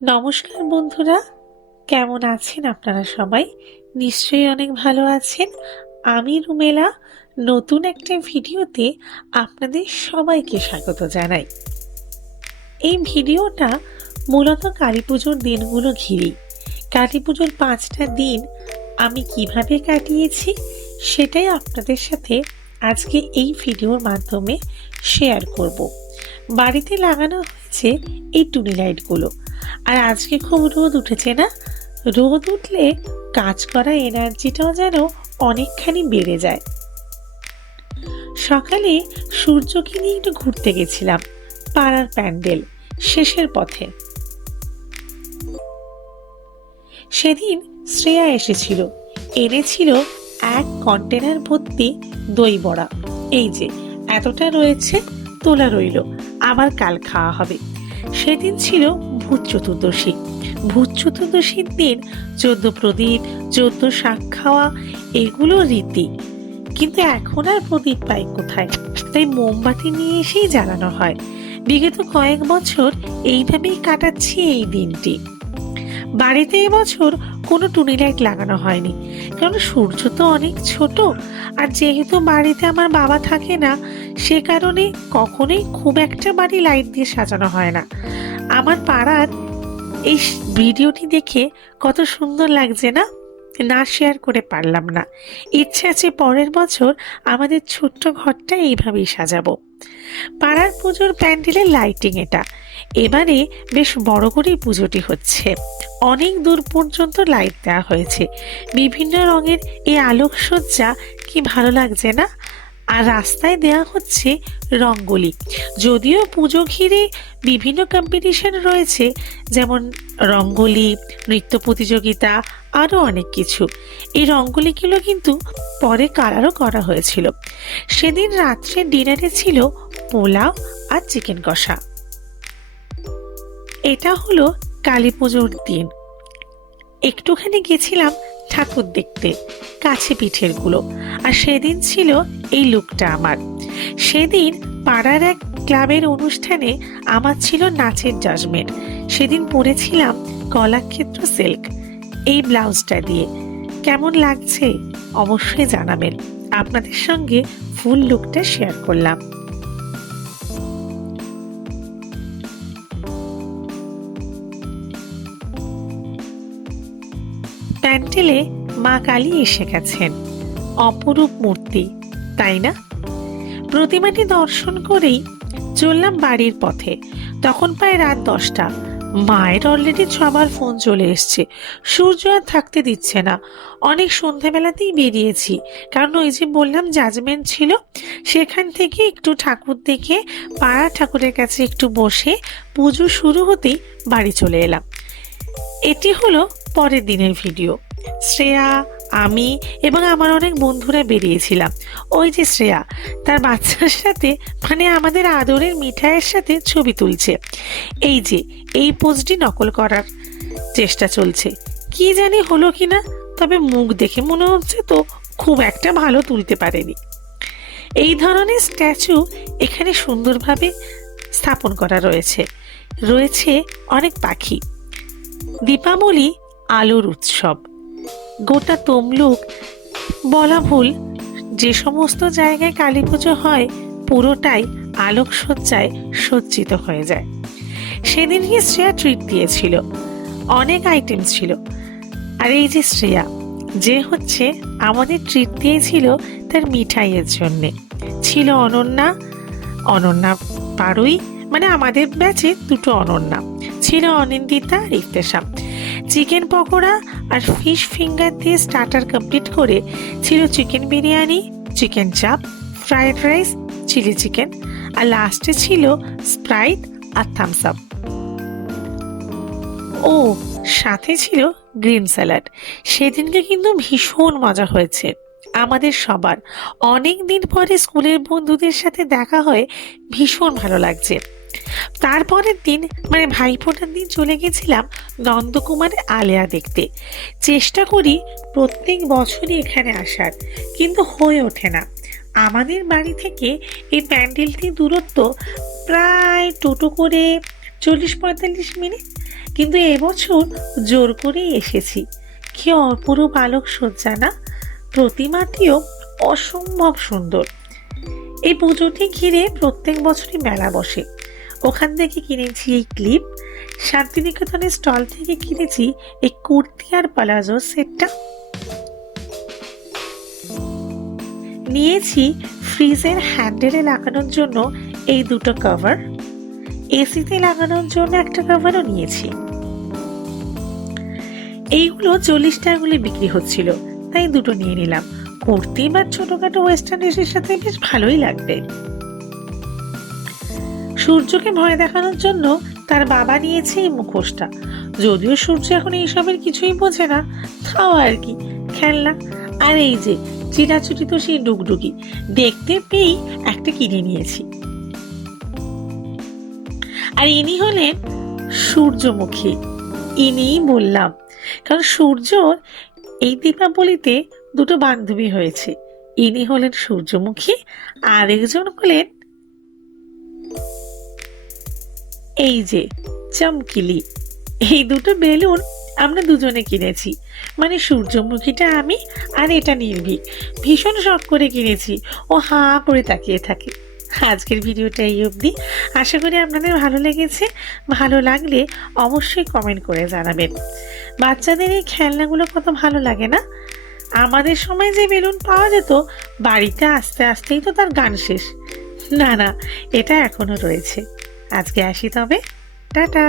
নমস্কার বন্ধুরা, কেমন আছেন আপনারা সবাই? নিশ্চয়ই অনেক ভালো আছেন। আমি রুমেলা নতুন একটা ভিডিওতে আপনাদের সবাইকে স্বাগত জানাই। এই ভিডিওটা মূলত কালী পুজোর দিনগুলো ঘিরেই। কালী পুজোর 5টা দিন আমি কিভাবে কাটিয়েছি সেটাই আপনাদের সাথে আজকে এই ভিডিওর মাধ্যমে শেয়ার করব। বাড়িতে লাগানো হয়েছে এই টুনি লাইটগুলো, আর আজকে খুব রোদ উঠেছে না? রোদ উঠলে কাজ করা এনার্জিটাও যেন অনেকখানি বেড়ে যায়। সকালে সূর্যকে নিয়ে একটু ঘুরতে গেছিলাম পাড়ার প্যান্ডেল শেষের পথে। সেদিন শ্রেয়া এসেছিল, এনেছিল এক কন্টেনার ভর্তি দই বড়া। এই যে এতটা রয়েছে, তোলা রইল, আবার কাল খাওয়া হবে। সেদিন ছিল ভূত চতুর্দশী। ভূত চতুর্দশীর দিন 14 প্রদীপ, 14 শাক খাওয়া, এগুলো রীতি। কিন্তু এখন আর প্রদীপ পাই কোথায়? তাই মোমবাতি নিয়ে এসেই জ্বালানো হয়। বিগত কয়েক বছর এইভাবেই কাটাচ্ছি এই দিনটি। বাড়িতে এবছর কোনো টুনি লাইট লাগানো হয়নি, কারণ সূর্য তো অনেক ছোট, আর যেহেতু বাড়িতে আমার বাবা থাকে না, সে কারণে কখনোই খুব একটা বাড়ি লাইট দিয়ে সাজানো হয় না। আমার পাড়ার এই ভিডিওটি দেখে কত সুন্দর লাগছে না? না শেয়ার করে পারলাম না। ইচ্ছে আছে পরের বছর আমাদের ছোট্ট ঘরটা এইভাবেই সাজাবো। পাড়ার পুজোর প্যান্ডেলের লাইটিং এটা। এবারে বেশ বড় করেই পুজোটি হচ্ছে। অনেক দূর পর্যন্ত লাইট দেওয়া হয়েছে। বিভিন্ন রঙের এই আলোকসজ্জা কি ভালো লাগছে না? আর রাস্তায় দেয়া হচ্ছে রঙ্গোলি। যদিও পুজো ঘিরে বিভিন্ন কম্পিটিশন রয়েছে, যেমন রঙ্গোলি, নৃত্য প্রতিযোগিতা, আরও অনেক কিছু। এই রঙ্গোলিগুলো কিন্তু পরে কালারও করা হয়েছিল। সেদিন রাত্রে ডিনারে ছিল পোলাও আর চিকেন কষা। এটা হলো কালী পুজোর দিন। একটুখানি গেছিলাম ঠাকুর দেখতে, কাছে পিঠের গুলো। আর সেদিন ছিল এই লুকটা আমার। সেদিন পাড়ার এক ক্লাবের অনুষ্ঠানে আমার ছিল নাচের জাজমেন্ট। সেদিন পরেছিলাম কলাক্ষেত্র সিল্ক এই ব্লাউজটা দিয়ে। কেমন লাগছে অবশ্যই জানাবেন। আপনাদের সঙ্গে ফুল লুকটা শেয়ার করলাম। প্যান্ডেলে মা কালী এসে গেছেন, অপরূপ মূর্তি, তাই না? প্রতিমাটি দর্শন করেই চললাম বাড়ির পথে। তখন প্রায় রাত 10টা। মায়ের অলরেডি সবার ফোন চলে এসছে, সূর্য আর থাকতে দিচ্ছে না। অনেক সন্ধ্যাবেলাতেই বেরিয়েছি, কারণ ওই যে বললাম জাজমেন্ট ছিল। সেখান থেকে একটু ঠাকুর দেখে পাড়া ঠাকুরের কাছে একটু বসে পুজো শুরু হতেই বাড়ি চলে এলাম। এটি হলো পরের দিনের ভিডিও। শ্রেয়া, আমি এবং আমার অনেক বন্ধুরা বেরিয়েছিলাম। ওই যে শ্রেয়া তার বাচ্চার সাথে, মানে আমাদের আদরের মিঠাইয়ের সাথে ছবি তুলছে। এই যে এই পোজটি নকল করার চেষ্টা চলছে। কি জানি হলো কিনা, তবে মুখ দেখে মনে হচ্ছে তো খুব একটা ভালো তুলতে পারেনি। এই ধরনের স্ট্যাচু এখানে সুন্দরভাবে স্থাপন করা রয়েছে। রয়েছে অনেক পাখি। দীপাবলি আলোর উৎসব। গোটা তমলুক বলা ভুল, যে সমস্ত জায়গায় কালী পুজো হয় পুরোটাই আলোকসজ্জায় সজ্জিত হয়ে যায়। সেদিন কি শ্রেয়া ট্রিট দিয়েছিল, অনেক আইটেম ছিল। আর এই যে শ্রেয়া, যে হচ্ছে আমাদের ট্রিট দিয়েছিল তার মিঠাইয়ের জন্যে, ছিল অনন্যা, অনন্যা পারুই, মানে আমাদের ব্যাচে দুটো অনন্যা ছিল, অনিন্দিতা আর ইফতেশাম। চিকেন পকোড়া আর ফিশ ফিঙ্গার দিয়ে স্টার্টার কমপ্লিট করে ছিল চিকেন বিরিয়ানি, চিকেন চাপ, ফ্রাইড রাইস, চিলি চিকেন, আর লাস্টে ছিল স্প্রাইট আর থামস আপ। ও সাথে ছিল গ্রিন স্যালাড। সেদিনকে কিন্তু ভীষণ মজা হয়েছে আমাদের সবার। অনেক দিন পরে স্কুলের বন্ধুদের সাথে দেখা হয়ে ভীষণ ভালো লাগছে। তারপরের দিন মানে ভাইফোঁটার দিন চলে গেছিলাম নন্দকুমারের আলেয়া দেখতে। চেষ্টা করি প্রত্যেক বছরই এখানে আসার, কিন্তু হয়ে ওঠে না। আমাদের বাড়ি থেকে এই প্যান্ডেলটির দূরত্ব প্রায় টোটো করে 40-45 মিনিট, কিন্তু এবছর জোর করেই এসেছি। কি অপরূপ আলোকসজ্জা না! প্রতিমাটিও অসম্ভব সুন্দর। এই পুজোটি ঘিরে প্রত্যেক বছরই মেলা বসে। ওখান থেকে কিনেছি এই ক্লিপ। শান্তিনিকেতনের স্টল থেকে কিনেছি এই কুর্তি আর পালাজো সেটটা। নিয়েছি ফ্রিজের হ্যান্ডেলে লাগানোর জন্য এই দুটো কভার। এসিতে লাগানোর জন্য একটা কভারও নিয়েছি। এইগুলো 40 টাকা করে বিক্রি হচ্ছিল, তাই দুটো নিয়ে নিলাম। কুর্তি বা ছোটখাটো ওয়েস্টার্ন ড্রেসের সাথে বেশ ভালোই লাগবে। সূর্যকে ভয় দেখানোর জন্য তার বাবা নিয়েছে এই মুখোশটা। যদিও সূর্য এখন এইসবের কিছুই বোঝে না, তাও আর কি খেলনা। আর এই যে চিরাচুটি তো সেই ডুগডুগি, দেখতে পেয়েই একটা কিনে নিয়েছি। আর ইনি হলেন সূর্যমুখী। ইনিই বললাম, কারণ সূর্যর এই দীপাবলিতে দুটো বান্ধবী হয়েছে। ইনি হলেন সূর্যমুখী, আর একজন হলেন এই যে চমকিলি। এই দুটো বেলুন আমরা দুজনে কিনেছি, মানে সূর্যমুখীটা আমি আর এটা নির্ভীক। ভীষণ শখ করে কিনেছি, ও হা করে তাকিয়ে থাকে। আজকের ভিডিওটা এই অবধি। আশা করি আপনাদের ভালো লেগেছে। ভালো লাগলে অবশ্যই কমেন্ট করে জানাবেন। বাচ্চাদের এই খেলনাগুলো কত ভালো লাগে না? আমাদের সময় যে বেলুন পাওয়া যেত, বাড়িতে আস্তে আস্তেই তো তার গান শেষ। না না, এটা এখনো রয়েছে। আজকে আসি তবে, টাটা।